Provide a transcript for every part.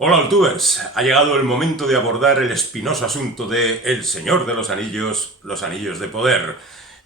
Hola, Altubers. Ha llegado el momento de abordar el espinoso asunto de El Señor de los Anillos de Poder.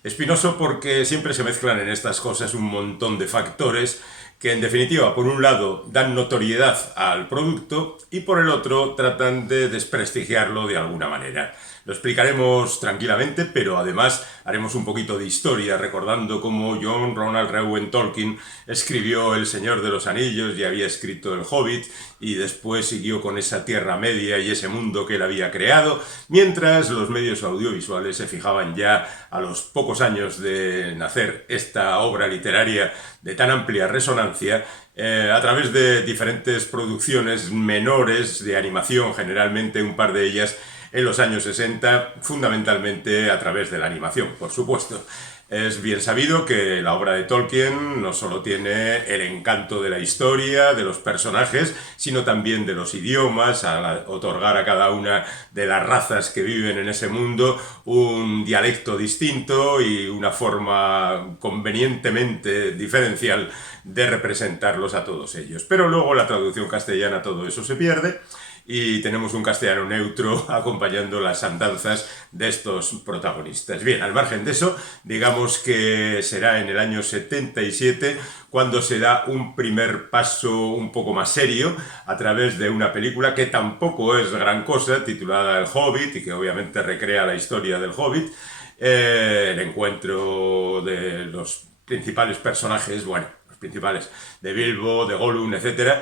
Espinoso porque siempre se mezclan en estas cosas un montón de factores que en definitiva, por un lado, dan notoriedad al producto y por el otro tratan de desprestigiarlo de alguna manera. Lo explicaremos tranquilamente, pero además haremos un poquito de historia recordando cómo John Ronald Reuben Tolkien escribió El Señor de los Anillos y había escrito El Hobbit y después siguió con esa Tierra Media y ese mundo que él había creado, mientras los medios audiovisuales se fijaban ya a los pocos años de nacer esta obra literaria de tan amplia resonancia a través de diferentes producciones menores de animación, generalmente un par de ellas en los años 60, fundamentalmente a través de la animación, por supuesto. Es bien sabido que la obra de Tolkien no solo tiene el encanto de la historia, de los personajes, sino también de los idiomas, al otorgar a cada una de las razas que viven en ese mundo un dialecto distinto y una forma convenientemente diferencial de representarlos a todos ellos. Pero luego la traducción castellana todo eso se pierde y tenemos un castellano neutro acompañando las andanzas de estos protagonistas. Bien, al margen de eso, digamos que será en el año 77 cuando se da un primer paso un poco más serio a través de una película que tampoco es gran cosa, titulada El Hobbit, y que obviamente recrea la historia del Hobbit, el encuentro de los principales personajes, bueno, los principales de Bilbo, de Gollum, etc.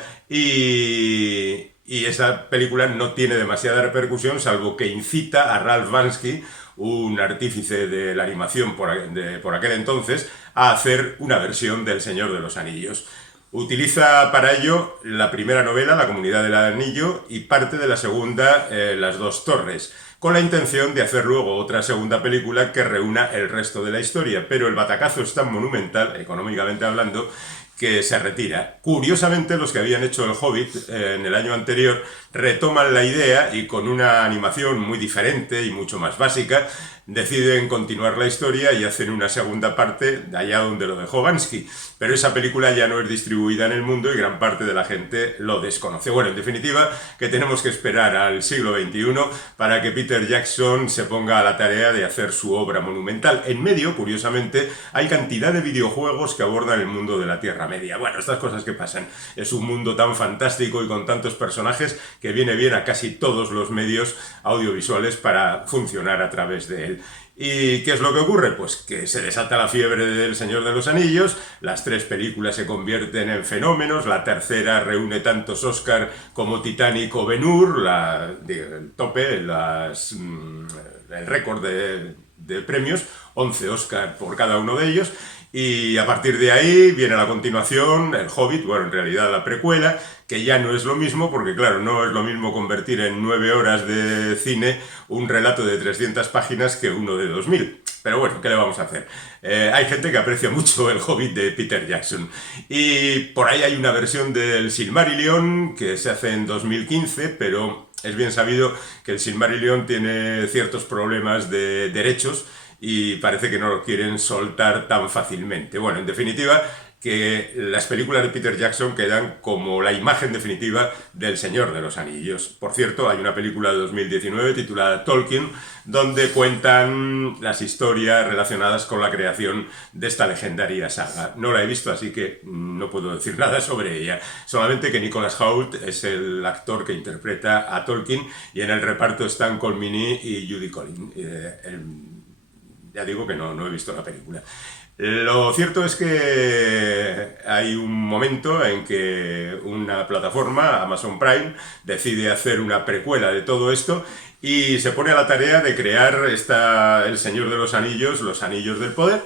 Y esa película no tiene demasiada repercusión, salvo que incita a Ralph Bansky, un artífice de la animación por aquel entonces, a hacer una versión del Señor de los Anillos. Utiliza para ello la primera novela, La Comunidad del Anillo, y parte de la segunda, Las Dos Torres, con la intención de hacer luego otra segunda película que reúna el resto de la historia, pero el batacazo es tan monumental, económicamente hablando, que se retira. Curiosamente, los que habían hecho El Hobbit en el año anterior retoman la idea y con una animación muy diferente y mucho más básica deciden continuar la historia y hacen una segunda parte de allá donde lo dejó Bansky. Pero esa película ya no es distribuida en el mundo y gran parte de la gente lo desconoce. Bueno, en definitiva, que tenemos que esperar al siglo XXI para que Peter Jackson se ponga a la tarea de hacer su obra monumental. En medio, curiosamente, hay cantidad de videojuegos que abordan el mundo de la Tierra Media. Bueno, estas cosas que pasan. Es un mundo tan fantástico y con tantos personajes que viene bien a casi todos los medios audiovisuales para funcionar a través de él. ¿Y qué es lo que ocurre? Pues que se desata la fiebre del Señor de los Anillos, las tres películas se convierten en fenómenos, la tercera reúne tantos Oscar como Titanic o Ben-Hur, el tope, el récord de premios, 11 Oscar por cada uno de ellos. Y a partir de ahí viene la continuación, El Hobbit, bueno, en realidad la precuela, que ya no es lo mismo, porque claro, no es lo mismo convertir en 9 horas de cine un relato de 300 páginas que uno de 2000. Pero bueno, ¿qué le vamos a hacer? Hay gente que aprecia mucho El Hobbit de Peter Jackson. Y por ahí hay una versión del Silmarillion que se hace en 2015, pero es bien sabido que el Silmarillion tiene ciertos problemas de derechos y parece que no lo quieren soltar tan fácilmente. Bueno, en definitiva, que las películas de Peter Jackson quedan como la imagen definitiva del Señor de los Anillos. Por cierto, hay una película de 2019 titulada Tolkien, donde cuentan las historias relacionadas con la creación de esta legendaria saga. No la he visto, así que no puedo decir nada sobre ella. Solamente que Nicholas Hoult es el actor que interpreta a Tolkien y en el reparto están Colmini y Judy Collins. Ya digo que no he visto la película. Lo cierto es que hay un momento en que una plataforma, Amazon Prime, decide hacer una precuela de todo esto y se pone a la tarea de crear El Señor de los Anillos, Los Anillos del Poder,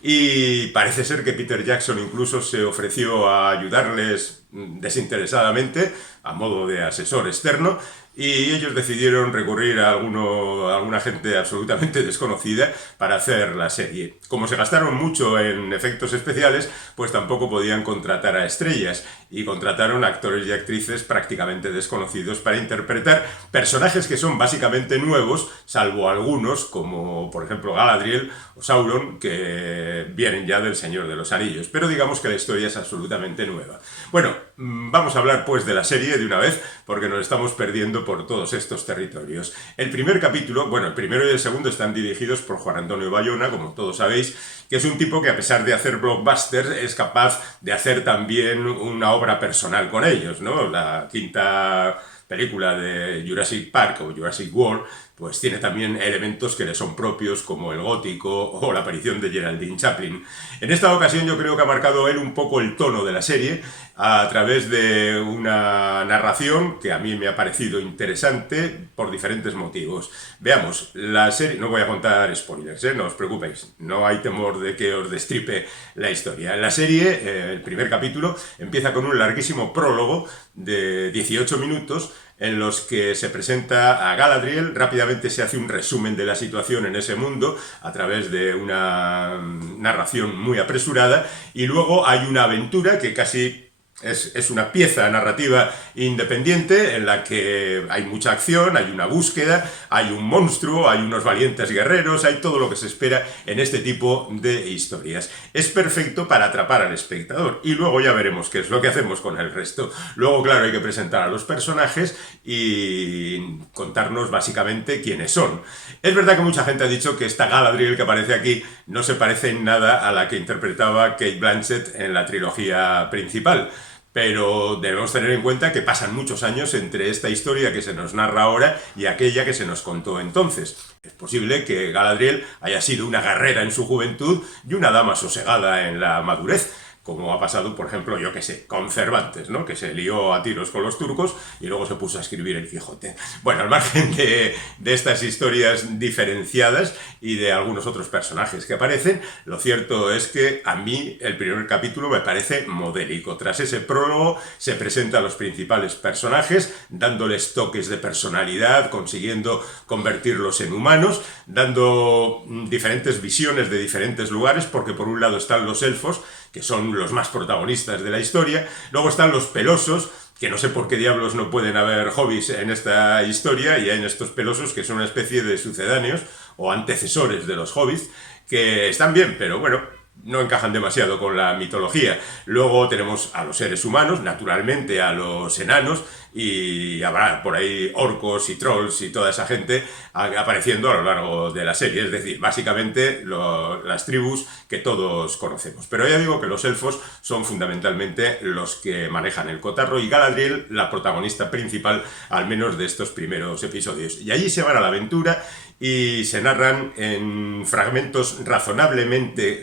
y parece ser que Peter Jackson incluso se ofreció a ayudarles desinteresadamente, a modo de asesor externo, y ellos decidieron recurrir a alguna gente absolutamente desconocida para hacer la serie. Como se gastaron mucho en efectos especiales, pues tampoco podían contratar a estrellas, y contrataron a actores y actrices prácticamente desconocidos para interpretar personajes que son básicamente nuevos, salvo algunos, como por ejemplo Galadriel o Sauron, que vienen ya del Señor de los Anillos. Pero digamos que la historia es absolutamente nueva. Bueno, Vamos a hablar pues de la serie de una vez, porque nos estamos perdiendo por todos estos territorios. El primer capítulo, bueno, el primero y el segundo están dirigidos por Juan Antonio Bayona, como todos sabéis, que es un tipo que a pesar de hacer blockbusters es capaz de hacer también una obra personal con ellos, ¿no? La quinta película de Jurassic Park o Jurassic World, pues tiene también elementos que le son propios, como el gótico o la aparición de Geraldine Chaplin. En esta ocasión yo creo que ha marcado él un poco el tono de la serie a través de una narración que a mí me ha parecido interesante por diferentes motivos. Veamos, la serie, no voy a contar spoilers, no os preocupéis, no hay temor de que os destripe la historia. La serie, el primer capítulo, empieza con un larguísimo prólogo de 18 minutos en los que se presenta a Galadriel, rápidamente se hace un resumen de la situación en ese mundo a través de una narración muy apresurada y luego hay una aventura que casi es una pieza narrativa independiente en la que hay mucha acción, hay una búsqueda, hay un monstruo, hay unos valientes guerreros, hay todo lo que se espera en este tipo de historias. Es perfecto para atrapar al espectador y luego ya veremos qué es lo que hacemos con el resto. Luego, claro, hay que presentar a los personajes y contarnos básicamente quiénes son. Es verdad que mucha gente ha dicho que esta Galadriel que aparece aquí no se parece en nada a la que interpretaba Cate Blanchett en la trilogía principal. Pero debemos tener en cuenta que pasan muchos años entre esta historia que se nos narra ahora y aquella que se nos contó entonces. Es posible que Galadriel haya sido una guerrera en su juventud y una dama sosegada en la madurez, como ha pasado, por ejemplo, yo que sé, con Cervantes, ¿no? Que se lió a tiros con los turcos y luego se puso a escribir el Quijote. Bueno, al margen de estas historias diferenciadas y de algunos otros personajes que aparecen, lo cierto es que a mí el primer capítulo me parece modélico. Tras ese prólogo se presentan los principales personajes, dándoles toques de personalidad, consiguiendo convertirlos en humanos, dando diferentes visiones de diferentes lugares, porque por un lado están los elfos, que son los más protagonistas de la historia, luego están los pelosos, que no sé por qué diablos no pueden haber hobbits en esta historia, y hay estos pelosos que son una especie de sucedáneos o antecesores de los hobbits, que están bien, pero bueno, no encajan demasiado con la mitología. Luego tenemos a los seres humanos, naturalmente a los enanos, y habrá por ahí orcos y trolls y toda esa gente apareciendo a lo largo de la serie, es decir, básicamente las tribus que todos conocemos. Pero ya digo que los elfos son fundamentalmente los que manejan el cotarro y Galadriel la protagonista principal, al menos de estos primeros episodios. Y allí se van a la aventura y se narran en fragmentos razonablemente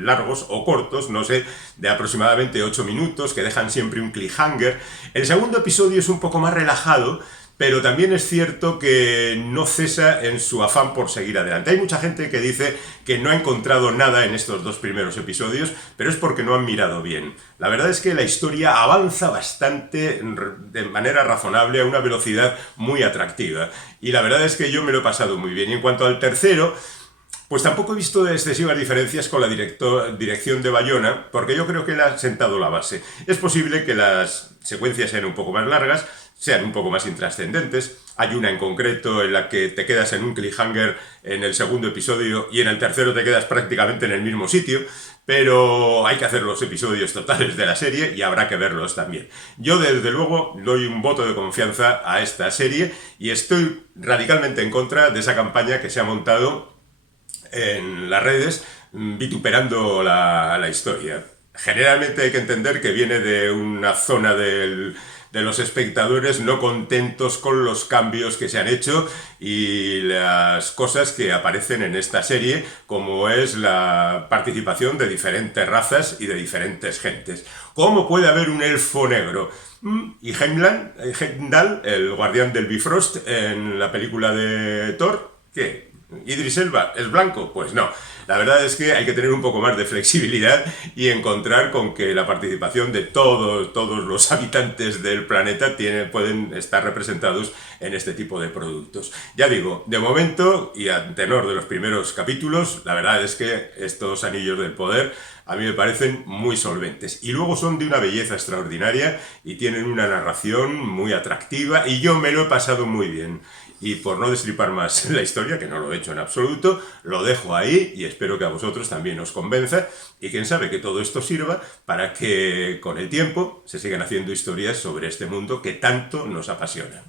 largos o cortos, no sé, de aproximadamente 8 minutos, que dejan siempre un cliffhanger. El segundo episodio es un poco más relajado, pero también es cierto que no cesa en su afán por seguir adelante. Hay mucha gente que dice que no ha encontrado nada en estos dos primeros episodios, pero es porque no han mirado bien. La verdad es que la historia avanza bastante de manera razonable a una velocidad muy atractiva. Y la verdad es que yo me lo he pasado muy bien. Y en cuanto al tercero, pues tampoco he visto excesivas diferencias con la dirección de Bayona, porque yo creo que él ha sentado la base. Es posible que las secuencias sean un poco más largas, sean un poco más intrascendentes. Hay una en concreto en la que te quedas en un cliffhanger en el segundo episodio y en el tercero te quedas prácticamente en el mismo sitio, pero hay que hacer los episodios totales de la serie y habrá que verlos también. Yo desde luego doy un voto de confianza a esta serie y estoy radicalmente en contra de esa campaña que se ha montado en las redes vituperando la historia. Generalmente hay que entender que viene de una zona de los espectadores no contentos con los cambios que se han hecho y las cosas que aparecen en esta serie, como es la participación de diferentes razas y de diferentes gentes. ¿Cómo puede haber un elfo negro? Y Heimdall, el guardián del Bifrost en la película de Thor, ¿qué? ¿Idris Elba es blanco? Pues no. La verdad es que hay que tener un poco más de flexibilidad y encontrar con que la participación de todos los habitantes del planeta pueden estar representados en este tipo de productos. Ya digo, de momento, y a tenor de los primeros capítulos, la verdad es que estos Anillos del Poder a mí me parecen muy solventes. Y luego son de una belleza extraordinaria y tienen una narración muy atractiva y yo me lo he pasado muy bien. Y por no destripar más la historia, que no lo he hecho en absoluto, lo dejo ahí y espero que a vosotros también os convenza y quién sabe que todo esto sirva para que con el tiempo se sigan haciendo historias sobre este mundo que tanto nos apasiona.